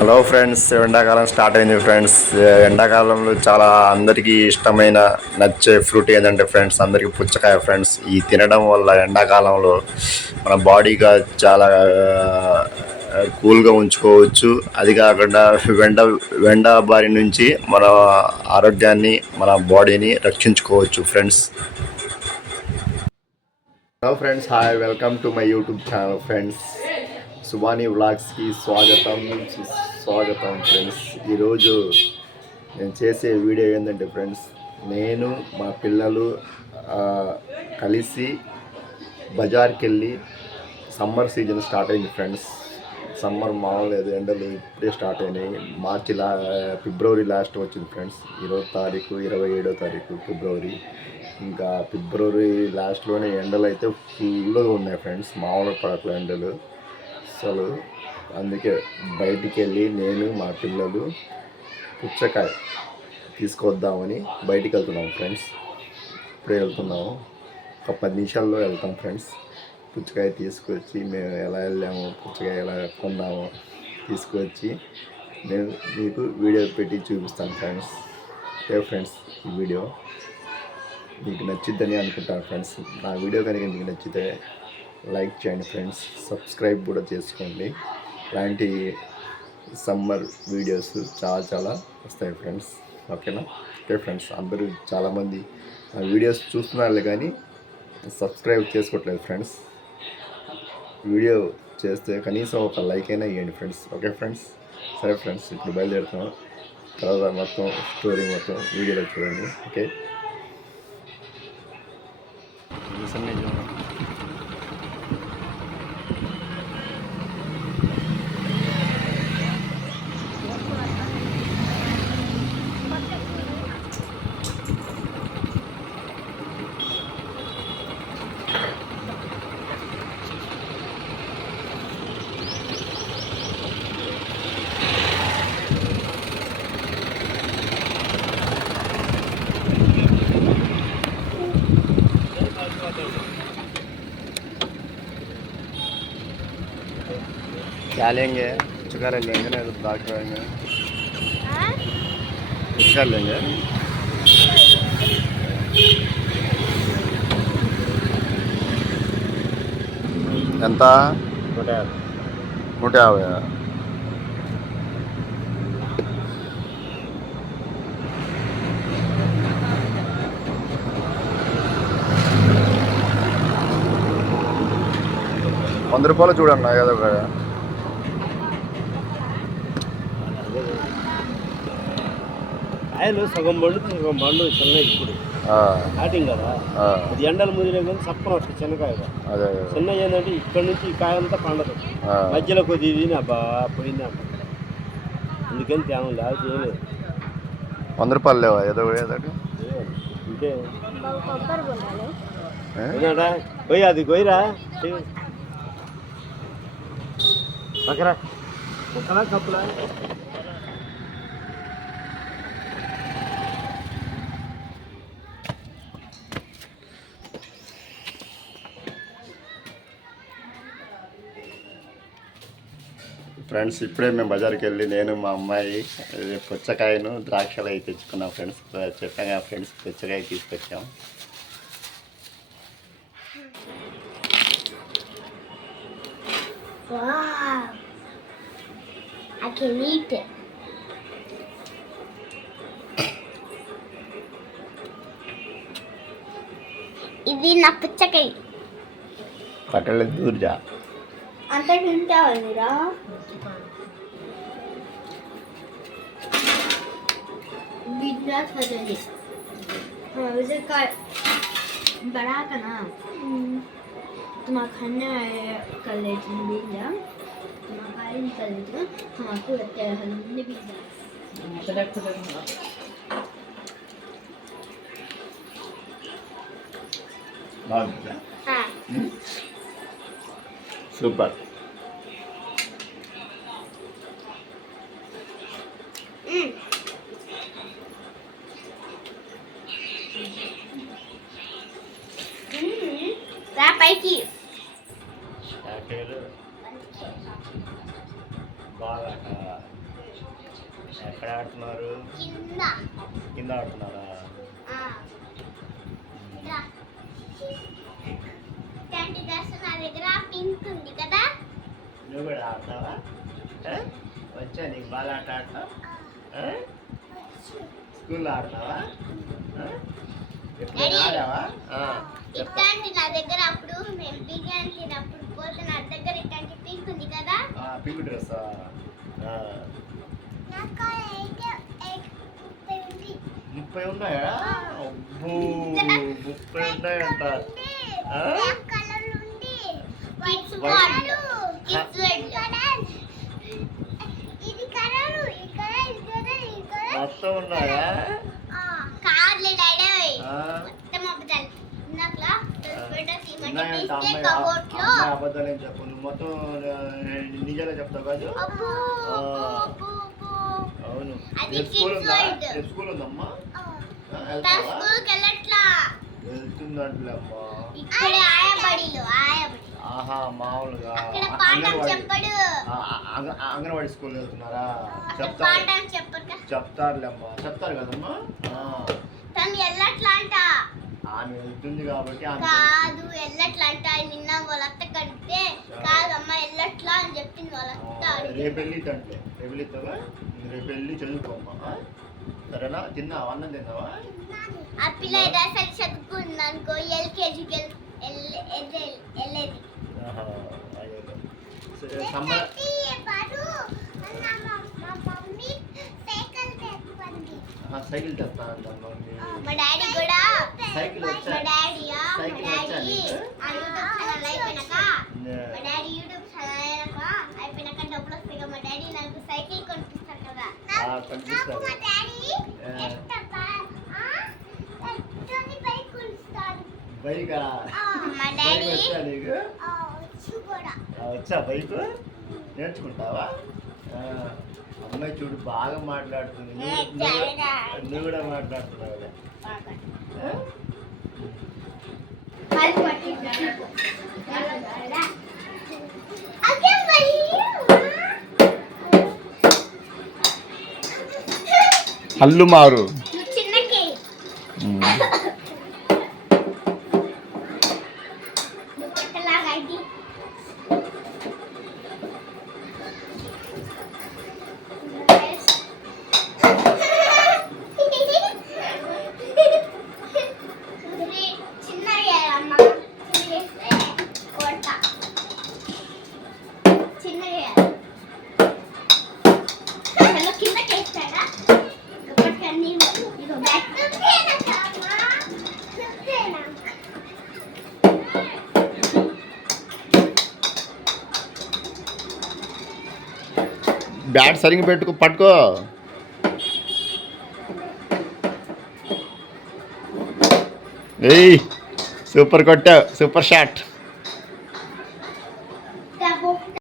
Hello friends, ఎండాకాలం start అయింది friends. ఎండాకాలంలో చాలా అందరికీ ఇష్టమైన నచ్చే ఫ్రూట్ ఏంటంటే ఫ్రెండ్స్, అందరికీ పుచ్చకాయ ఫ్రెండ్స్. ఈ తినడం వల్ల ఎండాకాలంలో మన బాడీగా చాలా కూల్గా ఉంచుకోవచ్చు. అది కాకుండా వెండ బారి నుంచి మన ఆరోగ్యాన్ని, మన బాడీని రక్షించుకోవచ్చు friends. Hello friends, hi, welcome to my YouTube channel friends. Subani వ్లాగ్స్కి స్వాగతం ఫ్రెండ్స్. ఈరోజు నేను చేసే వీడియో ఏంటంటే ఫ్రెండ్స్, నేను మా పిల్లలు కలిసి బజార్కి వెళ్ళి, సమ్మర్ సీజన్ స్టార్ట్ అయింది ఫ్రెండ్స్. సమ్మర్ మామూలేదు, ఎండలు ఇప్పుడే స్టార్ట్ అయినాయి. ఫిబ్రవరి లాస్ట్ వచ్చింది ఫ్రెండ్స్. 27వ తారీఖు ఫిబ్రవరి. ఇంకా ఫిబ్రవరి లాస్ట్లోనే ఎండలు అయితే ఫుల్గా ఉన్నాయి ఫ్రెండ్స్. మామూలు పడట్ల ఎండలు అసలు. అందుకే బయటికి వెళ్ళి నేను మా పిల్లలు పుచ్చకాయ తీసుకొద్దామని బయటికి వెళ్తున్నాము ఫ్రెండ్స్. ఇప్పుడే వెళ్తున్నాము, ఒక 10 నిమిషాల్లో వెళ్తాం ఫ్రెండ్స్. పుచ్చకాయ తీసుకొచ్చి మేము ఎలా వెళ్ళాము, పుచ్చకాయ ఎలా కొన్నాము తీసుకొచ్చి నేను మీకు వీడియో పెట్టి చూపిస్తాను ఫ్రెండ్స్. ఫ్రెండ్స్, ఈ వీడియో మీకు నచ్చిద్దని అనుకుంటాను ఫ్రెండ్స్. నా వీడియో కనుక మీకు నచ్చితే లైక్ చేయండి ఫ్రెండ్స్, సబ్స్క్రైబ్ కూడా చేసుకోండి. ఇలాంటి సమ్మర్ వీడియోస్ చాలా వస్తాయి ఫ్రెండ్స్. ఓకేనా? ఓకే ఫ్రెండ్స్, అందరూ చాలామంది నా వీడియోస్ చూస్తున్నారు కానీ సబ్స్క్రైబ్ చేసుకోవట్లేదు ఫ్రెండ్స్. వీడియో చేస్తే కనీసం ఒక లైక్ అయినా ఇవ్వండి ఫ్రెండ్స్. ఓకే ఫ్రెండ్స్, సరే ఫ్రెండ్స్, ఇప్పుడు బయలుదేరుతున్నాం. తర్వాత మొత్తం స్టోరీ మొత్తం వీడియోలో చూడండి. ఓకే. क्या लेंगे? पुचका लेंगे ना तो दाल खाएंगे. पुचका लेंगे. ఎంత? 150. ₹100 చూడన్నా ఏదో ఒక. కాయలు సగం పండు చిన్న ఇప్పుడు స్టార్టింగ్ కదా, అది ఎండలు ముదిరే కానీ చప్పన వస్తుంది చిన్నకాయగా. చిన్న ఏంటంటే ఇక్కడ నుంచి ఈ కాయంతా పండదు, మధ్యలో కొద్ది అబ్బా పోయింది అంట. అందుకని తేమ లేదు, చేయలేదు. ₹100 లేవా? ఏదో ఇంకే పోయి అది పోయిరా పక్కరా ఒక్కలా కప్పులా. ఫ్రెండ్స్, ఇప్పుడే మేము బజార్కి వెళ్ళి నేను మా అమ్మాయి పుచ్చకాయను ద్రాక్షలు అవి తెచ్చుకున్నాం ఫ్రెండ్స్. చెప్పాం కదా ఫ్రెండ్స్, పుచ్చకాయ తీసుకొచ్చాం. ఇది నా పుచ్చకాయ. పక్కన దూర్జా అంత తింటావా మీరా? बिजनेस वजह वैसे का बड़ा का ना तुम्हारा खाने कर लेते हैं बीजा, तुम्हारा खाने नहीं कर लेते हैं, हम आपको लगता है हमने बीजा हाँ సూపర్. పైకి బాగా ఎక్కడ ఆడుతున్నారు? కింద. కింద ఆడుతున్నారా? ఇట్లాంటి డ్రెస్ నా దగ్గర పింక్ ఉంది కదా. నువ్వు కూడా ఆడతావా? వచ్చా నీకు బాగా ఆట ఆడతావు? స్కూల్లో ఆడతావా? ఎప్పుడు ఆడావా? ఇట్లాంటి నా దగ్గర అప్పుడు మేము బిర్యానీ తినప్పుడు పోతే నా దగ్గర ఇట్లాంటి పింక్ ఉంది కదా. పింక్ డ్రెస్ 30 ఉన్నాయా? అబ్బో 30 ఉన్నాయంట. మొత్తం ఉన్నాయా? కార్లే డాడీ ఉన్నాయంట. అమ్మాయి అబద్ధాలు చెప్పు. నువ్వు మొత్తం నిజంగా చెప్తావు కాదు? అవును. స్కూల్ ఉందా? స్కూల్ ఉందమ్మా? వెళ్తుందంటే అమ్మా. ఆహా, మామూలుగా అంగన్వాడీ స్కూల్ వెళ్తున్నారా? చెప్తారులేమ్మా. చెప్తారు కదమ్మా. ఆమె వెళ్తుంది కాబట్టి కాదు ఎల్లట్లా అంట. నిన్న వాళ్ళ అత్త కడితే కాదమ్మా ఎల్లట్లా అని చెప్పింది వాళ్ళ అత్త. రేపు వెళ్ళిద్దంటే రేపు వెళ్ళిద్దావా? రేపు వెళ్ళి చదువుకోమ్మా. సరేనా? తిన్నావా? అన్నం తిన్నావా? ఆ పిల్ల అసలు చదువుకుంది అనుకో ఎల్కేజీకి వెళ్ళేది. సైకిల్ తెస్తానంట మమ్మీ. మా డాడీ కూడా సైకిల్ వచ్చా? మా డాడీ యూట్యూబ్ ఛానల్ అయిపోయినాక డబ్బులు వస్తాయి కదా. మా డాడీ నాకు సైకిల్ కొనిపిస్తాడు కదా. బైకా? మా డాడీ వచ్చా బైక్? నేర్చుకుంటావా? అమ్మాయి చూడు బాగా మాట్లాడుతుంది. నువ్వు కూడా మాట్లాడుతున్నావు. హల్లు మారు బ్యాట్ సరిగ్గా పట్టుకో. ఏయ్ సూపర్ కొట్టావు. Super shot.